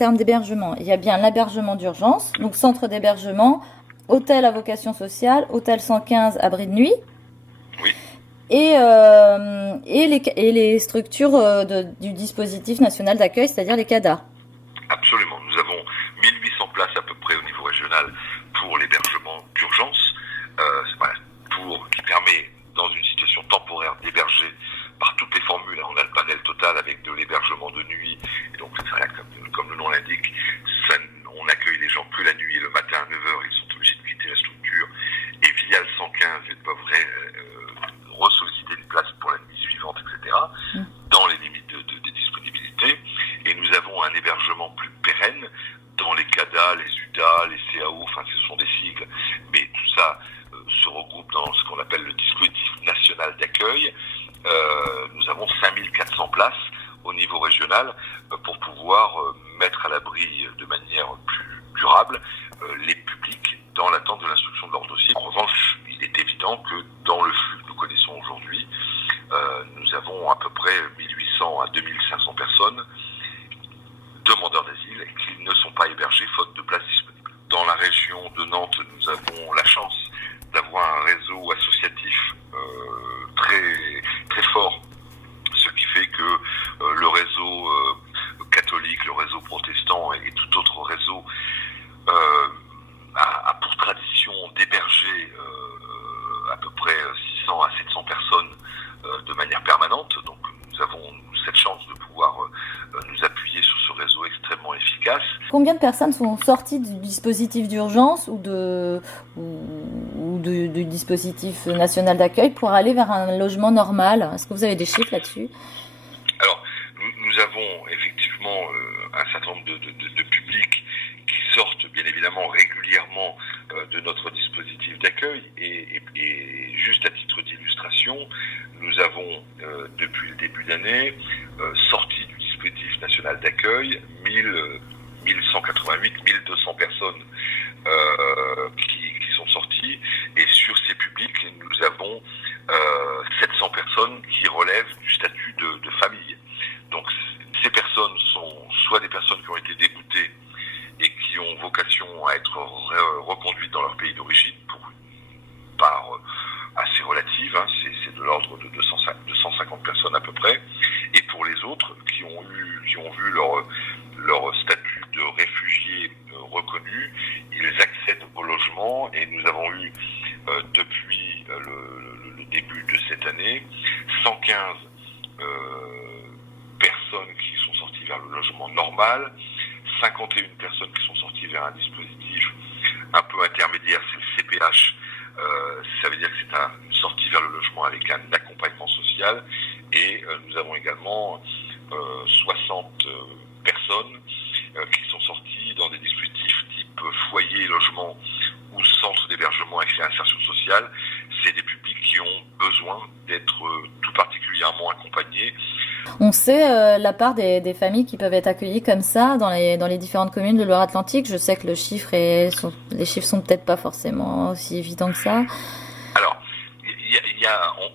termes d'hébergement. Il y a bien l'hébergement d'urgence, donc centre d'hébergement, hôtel à vocation sociale, hôtel 115, abri de nuit, Oui, et les structures du dispositif national d'accueil, c'est-à-dire les CADA. absolument. Nous avons 1800 places à peu près au niveau régional pour l'hébergement d'urgence, voilà, qui permet dans une situation temporaire d'héberger par toutes les formules. On a le panel total avec de l'hébergement de nuit, et donc voilà, comme le nom l'indique, on accueille les gens que la nuit et le matin à 9h, ils sont obligés de quitter la structure, et via le 115, ils peuvent ressolliciter une place pour la nuit suivante, etc., dans les limites des disponibilités. Et nous avons un hébergement plus pérenne dans les CADA, les UDA, les CAO, enfin ce sont des sigles, mais tout ça se regroupe dans ce qu'on appelle le dispositif national d'accueil. Nous avons 5400 places au niveau régional pour pouvoir mettre à l'abri de manière plus durable les publics dans l'attente de l'instruction de leur dossier. En revanche, il est évident que dans le flux que nous connaissons aujourd'hui, nous avons à peu près 1800 à 2500 personnes, demandeurs d'asile, qui ne sont pas hébergés faute de places disponibles. Dans la région de Nantes, nous avons la chance d'avoir un réseau associatif très, très fort, ce qui fait que le réseau catholique, le réseau protestant et tout autre réseau a pour tradition d'héberger à peu près 600 à 700 personnes de manière permanente. Donc nous avons cette chance de pouvoir nous appuyer sur ce réseau extrêmement efficace. Combien de personnes sont sorties du dispositif d'urgence ou du dispositif national d'accueil pour aller vers un logement normal? Est-ce que vous avez des chiffres là-dessus? Alors, nous avons effectivement un certain nombre de publics qui sortent bien évidemment régulièrement de notre dispositif d'accueil et juste à titre d'illustration, nous avons depuis le début d'année sorti du dispositif national d'accueil 1188, 1200 personnes qui sont sorties, et sur ces publics nous avons 700 personnes qui relèvent du statut de famille. Donc ces personnes sont soit des personnes qui ont été déboutées et qui ont vocation à être reconduites dans leur pays d'origine pour une part assez relative, hein, c'est de l'ordre de 250 personnes à peu près, et pour les autres qui ont vu leur statut de réfugié reconnu, ils accèdent au logement, et nous avons eu depuis le début de cette année 115 personnes qui sont sorties vers le logement normal, 51 personnes qui sont sorties vers un dispositif un peu intermédiaire, c'est le CPH. Ça veut dire que c'est une sortie vers le logement avec un accompagnement social, et nous avons également 60 personnes qui sont sorties dans des dispositifs type foyer, logement ou centre d'hébergement avec insertion sociale. C'est des publics qui ont besoin d'être tout particulièrement accompagnés. On sait la part des familles qui peuvent être accueillies comme ça dans les différentes communes de Loire-Atlantique. Je sais que les chiffres sont peut-être pas forcément aussi évidents que ça. Alors,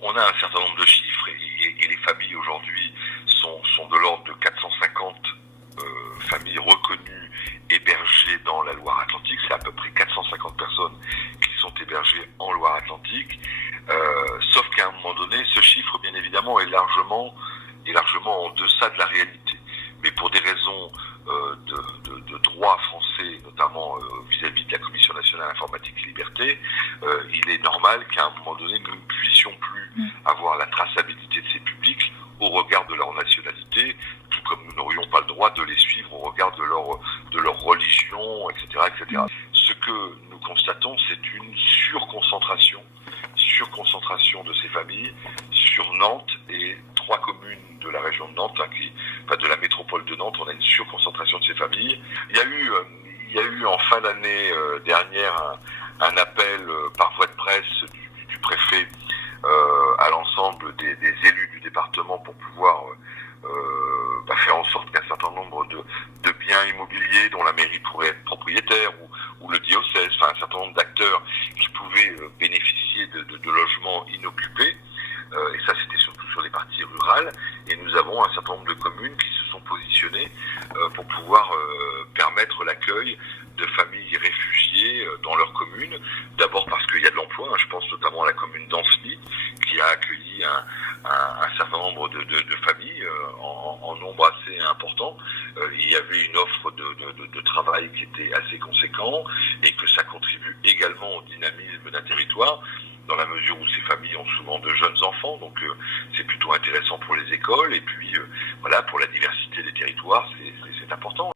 on a un certain nombre de chiffres, et les familles aujourd'hui sont de l'ordre de 450 familles reconnues, hébergées dans la Loire-Atlantique. C'est à peu près 450 personnes qui sont hébergées en Loire-Atlantique. Sauf qu'à un moment donné, ce chiffre, bien évidemment, est largement en deçà de la réalité. Mais pour des raisons de droit français, notamment vis-à-vis de la Commission nationale informatique et liberté, il est normal qu'à un moment donné, nous ne puissions plus avoir la traçabilité de ces publics au regard de leur nationalité, tout comme nous n'aurions pas le droit de les suivre au regard de leur religion, etc., etc. Ce que nous constatons, c'est une surconcentration de ces familles sur Nantes et 3 communes de la région de Nantes, de la métropole de Nantes. On a une surconcentration de ces familles. Il y a eu en fin d'année dernière un appel par voie de presse du préfet à l'ensemble des élus du département pour pouvoir faire en sorte qu'un certain nombre de biens immobiliers dont la mairie pourrait être propriétaire, ou le diocèse, enfin un certain nombre d'acteurs qui pouvaient bénéficier de logements inoccupés, et ça c'était surtout sur les parties rurales, et nous avons un certain nombre de communes qui se sont positionnées pour pouvoir permettre l'accueil de familles réfugiées dans leur commune. D'abord parce qu'il y a de l'emploi, je pense notamment à la commune d'Ancenis, qui a accueilli un certain nombre de familles en nombre assez important. Il y avait une offre de travail qui était assez conséquent et que ça contribue également au dynamisme d'un territoire, dans la mesure où ces familles ont souvent de jeunes enfants, donc c'est plutôt intéressant pour les écoles, et puis voilà, pour la diversité des territoires, c'est important.